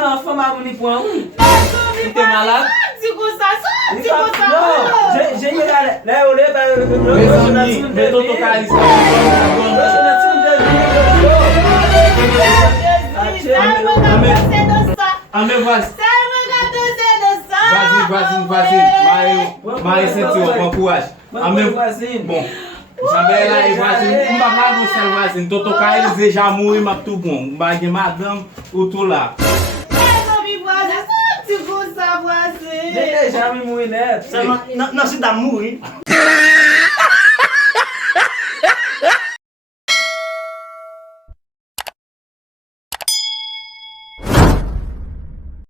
não, foi mal bonito por um. Tem malado? Não, gente, né, eu olhei para eu tô tocando isso. Amém, vai. Vas-y. Mas senti uma courage. Amém. Bom. Sabe lá e vai, não vai você vai, então tocar eles já morrem, mas tudo bom. Vai de madame ou tu lá. Já me moí, né? Não se dá muito.